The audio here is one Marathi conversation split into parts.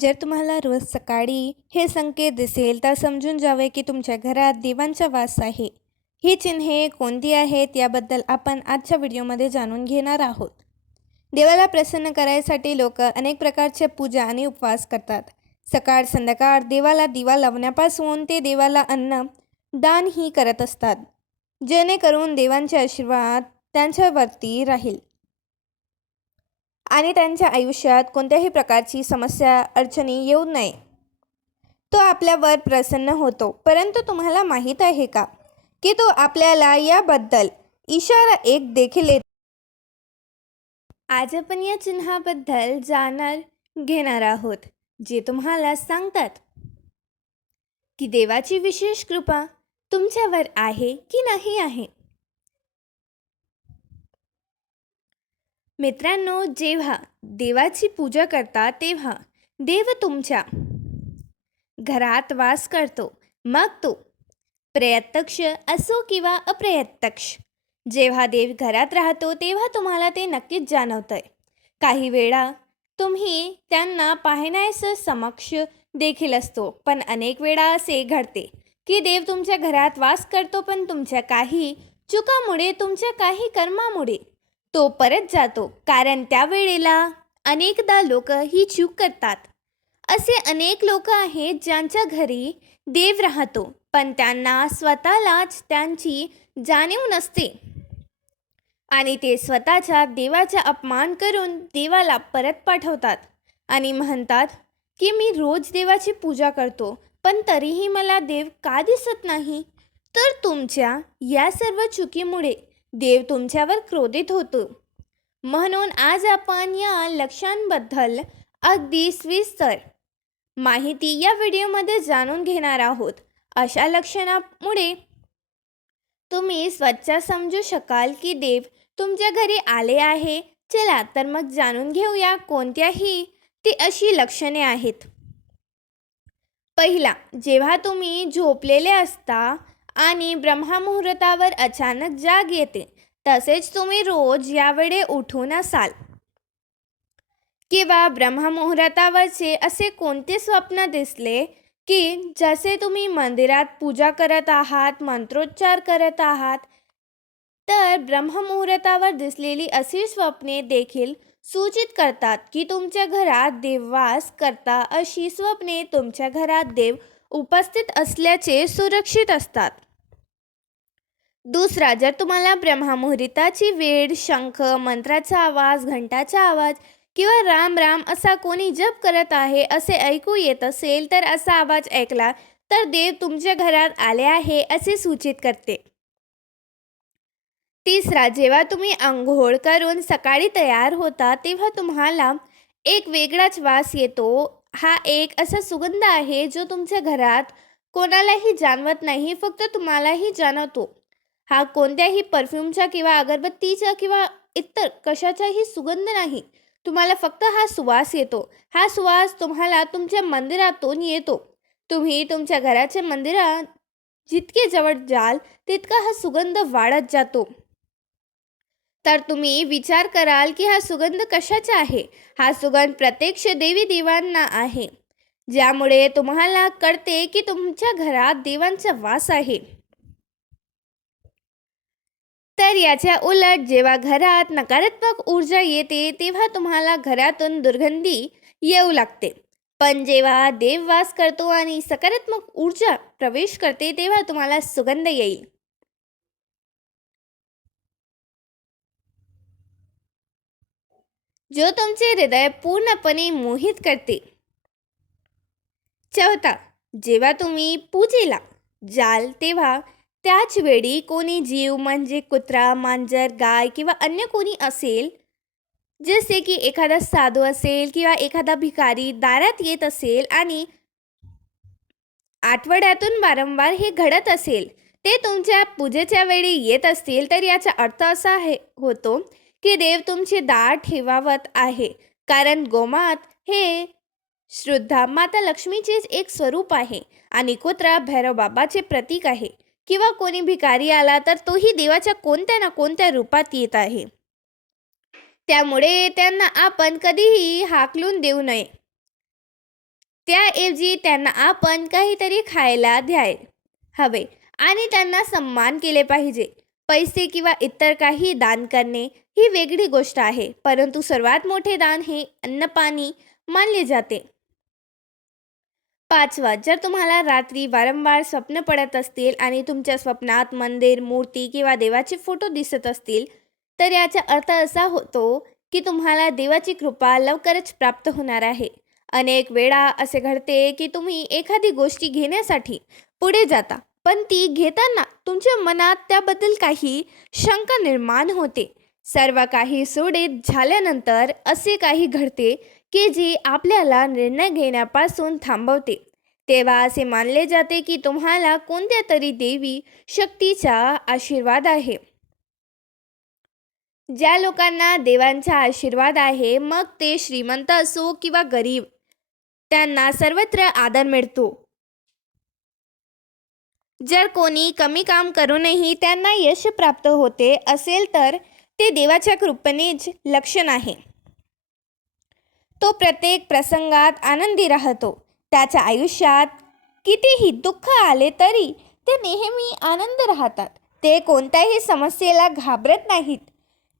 जर तुम्हाला रोज सकाळी हे संकेत दिसेल तर समजून जावे की तुमच्या घरात देवांचा वास आहे. ही चिन्हे कोणती आहेत याबद्दल आपण आजच्या व्हिडिओमध्ये जाणून घेणार आहोत. देवाला प्रसन्न करायसाठी लोक अनेक प्रकारचे पूजा आणि उपवास करतात. सकाळ संध्याकाळ देवाला दिवा लावण्यापासून ते देवाला अन्न दानही करत असतात, जेणेकरून देवांचे आशीर्वाद त्यांच्यावरती राहील आणि त्यांच्या आयुष्यात कोणत्याही प्रकारची समस्या अडचणी येऊ नये. तो आपल्यावर प्रसन्न होतो. परंतु तुम्हाला माहीत आहे का की तो आपल्याला याबद्दल इशारा एक देखील देतो. आज आपण या चिन्हाबद्दल घेणार आहोत, जे तुम्हाला सांगतात की देवाची विशेष कृपा तुमच्यावर आहे की नाही आहे. मित्रांनो, जेव्हा देवाची पूजा करता तेव्हा देव तुमच्या घरात वास करतो. मग तो प्रत्यक्ष असो किंवा अप्रत्यक्ष. जेव्हा देव घरात राहतो तेव्हा तुम्हाला ते नक्कीच जाणवतंय. काही वेळा तुम्ही त्यांना पाहण्यास समक्ष देखील असतो, पण अनेक वेळा असे घडते की देव तुमच्या घरात वास करतो, पण तुमच्या काही चुकामुळे, तुमच्या काही कर्मामुळे तो परत जातो. कारण त्यावेळेला अनेकदा लोक ही चूक करतात. असे अनेक लोक आहेत ज्यांच्या घरी देव राहतो, पण त्यांना स्वतःलाच त्यांची जाणीव नसते आणि ते स्वतःच्या देवाचा अपमान करून देवाला परत पाठवतात आणि म्हणतात की मी रोज देवाची पूजा करतो, पण तरीही मला देव का दिसत नाही. तर तुमच्या या सर्व चुकीमुळे देव तुमच्यावर क्रोधित होतो. म्हणून आज आपण या लक्षणांबद्दल अगदी सविस्तर माहिती या व्हिडिओमध्ये जाणून घेणार आहोत. अशा लक्षणामुळे तुम्ही स्वच्छ समजू शकाल की देव तुमच्या घरी आले आहे. चला तर मग जाणून घेऊया कोणत्याही ती अशी लक्षणे आहेत. पहिला, जेव्हा तुम्ही झोपलेले असता आणि ब्रह्ममुहूर्तावर अचानक जाग येते, तसेच तुम्ही रोज यावेळी उठून असाल किंवा ब्रह्ममुहूर्तावरचे असे कोणते स्वप्न दिसले की जसे तुम्ही मंदिरात पूजा करत आहात, मंत्रोच्चार करत आहात, तर ब्रह्ममुहूर्तावर दिसलेली अशी स्वप्ने देखील सूचित करतात की तुमच्या घरात देव वास करता. अशी स्वप्ने तुमच्या घरात देव उपस्थित असल्याचे सुरक्षित असतात. दुसरा, जर तुम्हाला ब्रह्ममुहूर्ताची वेळ, शंख, मंत्राचा आवाज, घंटाचा आवाज किंवा राम राम असा कोणी जप करत आहे असे ऐकू येत असेल, तर असा आवाज ऐकला तर देव तुमच्या घरात आले आहे असे सूचित करते. तिसरा, जेव्हा तुम्ही अंघोळ करून सकाळी तयार होता तेव्हा तुम्हाला एक वेगळाच वास येतो. हा एक असा सुगंध आहे जो तुमच्या घरात कोणालाही जाणवत नाही, फक्त तुम्हालाही जाणवतो. हा कोणत्याही परफ्यूमचा किंवा अगरबत्तीचा किंवा इतर कशाचाही सुगंध नाही. तुम्हाला फक्त हा सुवास येतो. हा सुवास तुम्हाला तुमच्या मंदिरातून येतो. तुम्ही तुमच्या घराच्या मंदिरात जितके जवळ जाल तितका हा सुगंध वाढत जातो. तर तुम्ही विचार कराल की हा सुगंध कशाचा आहे. हा सुगंध प्रत्यक्ष देवी देवांना आहे, ज्यामुळे तुम्हाला कळते की तुमच्या घरात देवांचा वास आहे. तर याच्या उलट, जेव्हा घरात नकारात्मक ऊर्जा येते तेव्हा तुम्हाला घरातून दुर्गंधी येऊ लागते. पण जेव्हा देव वास करतो आणि सकारात्मक ऊर्जा प्रवेश करते तेव्हा तुम्हाला सुगंध येईल, जो तुमचे हृदय पूर्णपणे मोहित करते. चौथा, जेव्हा तुम्ही पूजेला जाल तेव्हा त्याच वेळी कोणी जीव म्हणजे कुत्रा, मांजर, गाय किंवा अन्य कोणी असेल, जसे की एखादा साधू असेल किंवा एखादा भिकारी दारात येत असेल आणि आठवड्यातून वारंवार हे घडत असेल, ते तुमच्या पूजेच्या वेळी येत असतील, तर याचा अर्थ असा होतो की देव तुमची दार ठेवावत आहे. कारण गोमात हे श्रद्धा माता लक्ष्मीचेच एक स्वरूप आहे आणि कुत्रा भैरव बाबाचे प्रतीक आहे. किंवा कोणी भिकारी आला तर तोही देवाच्या कोणत्या ना कोणत्या रूपात येत आहे. त्यामुळे त्यांना आपण कधीही हाकलून देऊ नये. त्याऐवजी त्यांना आपण काहीतरी खायला द्यायला हवे आणि त्यांना सन्मान केले पाहिजे. पैसे किंवा इतर काही दान करणे ही वेगळी गोष्ट आहे, परंतु सर्वात मोठे दान हे अन्नपाणी मानले जाते. 5वा, जर तुम्हाला रात्री वारंवार स्वप्न पडत असतील आणि तुमच्या स्वप्नात मंदिर, मूर्ती किंवा देवाचे फोटो दिसत असतील, तर याचा अर्थ असा होतो की तुम्हाला देवाची कृपा लवकरच प्राप्त होणार आहे. अनेक वेळा असे घडते की तुम्ही एखादी गोष्टी घेण्यासाठी पुढे जाता, पण ती घेताना तुमच्या मनात त्याबद्दल काही शंका निर्माण होते. सर्व काही सुरळीत झाल्यानंतर असे काही घडते की जे आपल्याला निर्णय घेण्यापासून थांबवते. तेव्हा असे मानले जाते की तुम्हाला कोणत्या तरी देवी शक्तीचा आशीर्वाद आहे. ज्या लोकांना देवांचा आशीर्वाद आहे, मग ते श्रीमंत असो किंवा गरीब, त्यांना सर्वत्र आदर मिळतो. जर कोणी कमी काम करूनही त्यांना यश प्राप्त होते असेल, तर ते देवाच्या कृपेनेच लक्षण आहे. तो प्रत्येक प्रसंगात आनंदी राहतो. त्याच्या आयुष्यात कितीही दुःख आले तरी ते नेहमी आनंद राहतात. ते कोणत्याही समस्येला घाबरत नाहीत.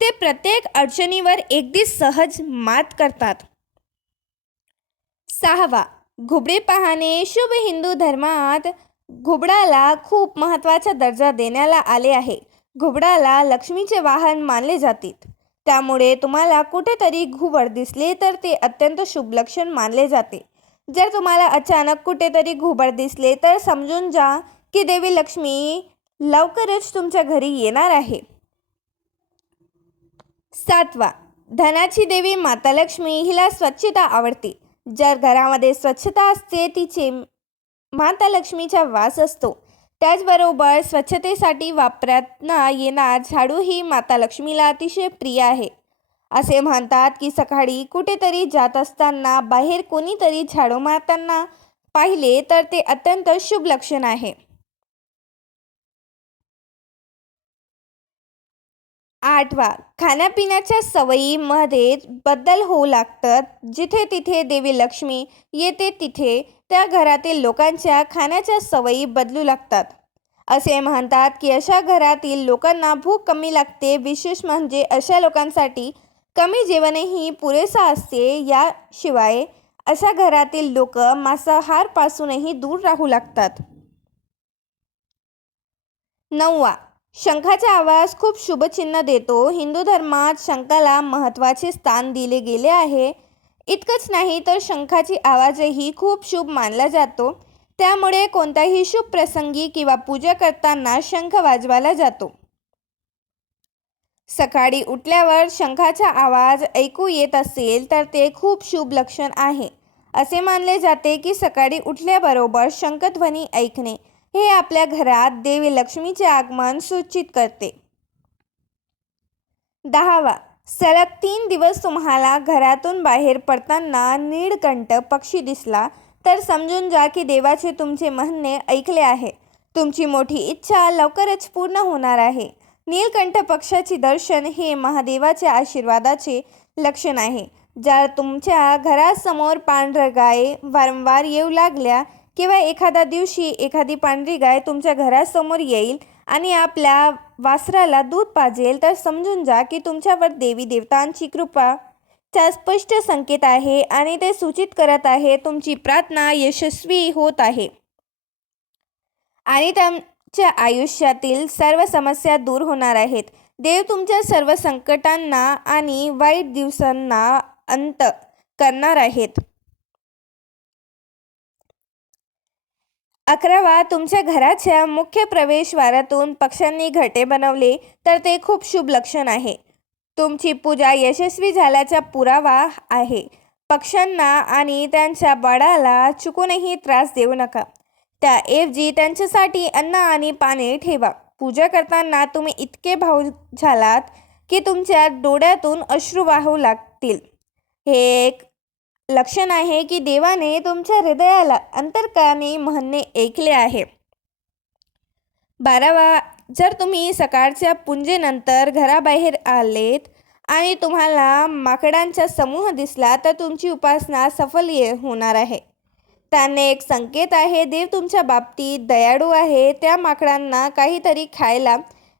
ते प्रत्येक अडचणीवर अगदी सहज मात करतात. 6वा, घुबडे पाहणे शुभ. हिंदू धर्मात घुबडाला खूप महत्त्वाचा दर्जा देण्यात आले आहे. घुबडाला लक्ष्मीचे वाहन मानले जाते. त्यामुळे तुम्हाला कुठेतरी घुबड दिसले तर ते अत्यंत शुभ लक्षण मानले जाते. जर तुम्हाला अचानक कुठेतरी घुबड दिसले तर समजून जा की देवी लक्ष्मी लवकरच तुमच्या घरी येणार आहे. 7वा, धनाची देवी माता लक्ष्मी हिला स्वच्छता आवडते. जर घरामध्ये स्वच्छता असते तिचे माता लक्ष्मीचा वास असतो. त्याचबरोबर स्वच्छतेसाठी वापरता येणार झाडू ही माता लक्ष्मीला अतिशय प्रिय आहे. असे म्हणतात की सकाळी कुठेतरी जात असताना बाहेर कोणीतरी झाडू मारताना पाहिले तर ते अत्यंत शुभ लक्षण आहे. 8वा, खाण्यापिण्याच्या सवयीमध्ये बदल होऊ लागतात. जिथे तिथे देवी लक्ष्मी येते तिथे त्या घरातील लोकांच्या खाण्याच्या सवयी बदलू लागतात. असे म्हणतात की अशा घरातील लोकांना भूक कमी लागते. विशेष म्हणजे अशा लोकांसाठी कमी जेवणही पुरेसा असते. याशिवाय अशा घरातील लोक मांसाहारपासूनही दूर राहू लागतात. 9वा, शंखाचा आवाज खूप शुभचिन्ह देतो. हिंदू धर्मात शंखाला महत्त्वाचे स्थान दिले गेले आहे. इतकंच नाही तर शंखाची आवाजही खूप शुभ मानला जातो. त्यामुळे कोणत्याही शुभ प्रसंगी किंवा पूजा करताना शंख वाजवला जातो. सकाळी उठल्यावर शंखाचा आवाज ऐकू येत असेल तर ते खूप शुभ लक्षण आहे. असे मानले जाते की सकाळी उठल्याबरोबर शंखध्वनी ऐकणे हे आपल्या घरात देवी लक्ष्मीचे आगमन सूचित करते. 10वा, सलग 3 दिवस तुम्हाला घरातून बाहेर पडताना नीळकंठ पक्षी दिसला तर समजून जा की देवाचे तुमचे म्हणणे ऐकले आहे. तुमची मोठी इच्छा लवकरच पूर्ण होणार आहे. नीलकंठ पक्षाचे दर्शन हे महादेवाच्या आशीर्वादाचे लक्षण आहे. जर तुमच्या घरासमोर पांढऱ्या गाय वारंवार येऊ लागल्या किंवा एखाद्या दिवशी एखादी पांढरी गाय तुमच्या घरासमोर येईल आणि आपल्या वासराला दूध पाजेल तर समजून जा की तुमच्यावर देवी देवतांची कृपा चा स्पष्ट संकेत आहे आणि ते सूचित करत आहे तुमची प्रार्थना यशस्वी होत आहे आणि तुमच्या आयुष्यातील सर्व समस्या दूर होणार आहेत. देव तुमच्या सर्व संकटांना आणि वाईट दिवसांना अंत करणार आहेत. 11वा, तुमच्या घराच्या मुख्य प्रवेशद्वारातून पक्ष्यांनी घरटे बनवले तर ते खूप शुभ लक्षण आहे. तुमची पूजा यशस्वी झाल्याचा पुरावा आहे. पक्ष्यांना आणि त्यांच्या बाळाला चुकूनही त्रास देऊ नका. त्याऐवजी त्यांच्यासाठी अन्न आणि पाणी ठेवा. पूजा करताना तुम्ही इतके भावुक झालात की तुमच्या डोळ्यातून अश्रू वाहू लागतील. हे एक लक्षण आहे की देवाने तुमच्या हृदयाला अंतर्काने म्हणणे ऐकले आहे. 12वा, जर तुम्ही सकाळच्या पूजेनंतर घराबाहेर आलेत आणि तुम्हाला माकडांचा समूह दिसला तर तुमची उपासना सफल होणार आहे. त्यांना एक संकेत आहे. देव तुमच्या बाबतीत दयाळू आहे. त्या माकडांना काहीतरी खायला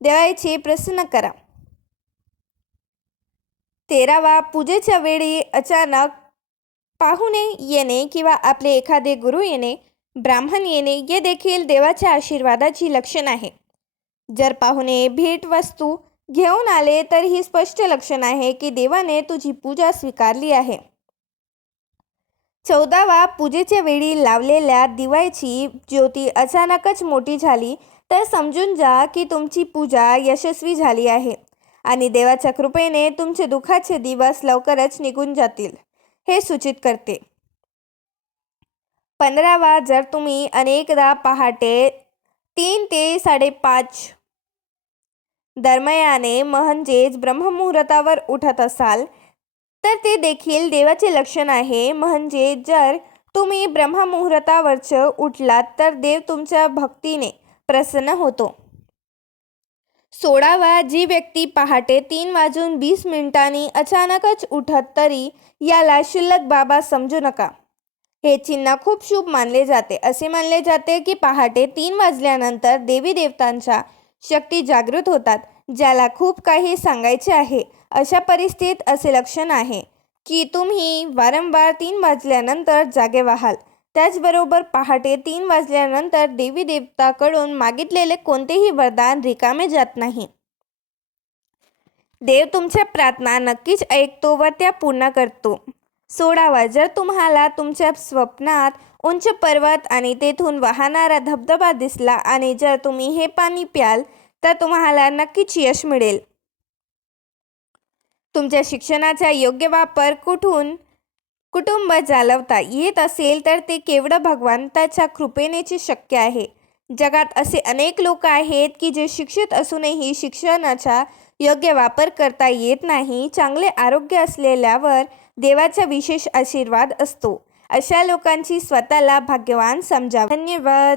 द्यायचे प्रसन्न करा. 13वा, पूजेच्या वेळी अचानक पाहुणे येणे किंवा आपले एखादे गुरु येणे, ब्राह्मण येणे हे देखील देवाच्या आशीर्वादाची लक्षण आहे. जर पाहुणे भेटवस्तू घेऊन आले तर ही स्पष्ट लक्षण आहे की देवाने तुझी पूजा स्वीकारली आहे. 14वा, पूजेच्या वेळी लावलेल्या दिव्याची ज्योती अचानकच मोठी झाली तर समजून जा की तुमची पूजा यशस्वी झाली आहे आणि देवाच्या कृपेने तुमचे दुःखाचे दिवस लवकरच निघून जातील हे सूचित करते. 15वा, जर तुम्ही अनेकदा पहाटे 3 ते 5:30 दरम्याने म्हणजेच ब्रह्ममुहूर्तावर उठत असाल तर ते देखील देवाचे लक्षण आहे. म्हणजे जर तुम्ही ब्रह्ममुहूर्तावरच उठलात तर देव तुमच्या भक्तीने प्रसन्न होतो. 16वा, जी व्यक्ती पहाटे 3:20 अचानकच उठत तरी याला क्षुल्लक बाबा समजू नका. हे चिन्ह खूप शुभ मानले जाते. असे मानले जाते की पहाटे 3 वाजल्यानंतर देवी देवतांच्या शक्ती जागृत होतात. ज्याला खूप काही सांगायचे आहे अशा परिस्थितीत असे लक्षण आहे की तुम्ही वारंवार 3 वाजल्यानंतर जागे व्हाल. त्याचबरोबर पहाटे 3 वाजल्यानंतर देवी देवताकडून मागितलेले कोणतेही वरदान रिकामे जात नाही. देव तुमच्या प्रार्थना नक्कीच ऐकतो व त्या पूर्ण करतो. 16वा, जर तुम्हाला तुमच्या स्वप्नात उंच पर्वत आणि तेथून वाहणारा धबधबा दिसला आणि जर तुम्ही हे पाणी प्याल तर तुम्हाला नक्कीच यश मिळेल. तुमच्या शिक्षणाचा योग्य वापर कुटुंब चालवता येत असेल तर ते केवळ भगवंताच्या कृपेनेच शक्य आहे. जगात असे अनेक लोक आहेत की जे शिक्षित असूनही शिक्षणाचा योग्य वापर करता येत नाही. चांगले आरोग्य असलेल्यावर देवाचा विशेष आशीर्वाद असतो. अशा लोकांची स्वतःला भाग्यवान समजावे. धन्यवाद.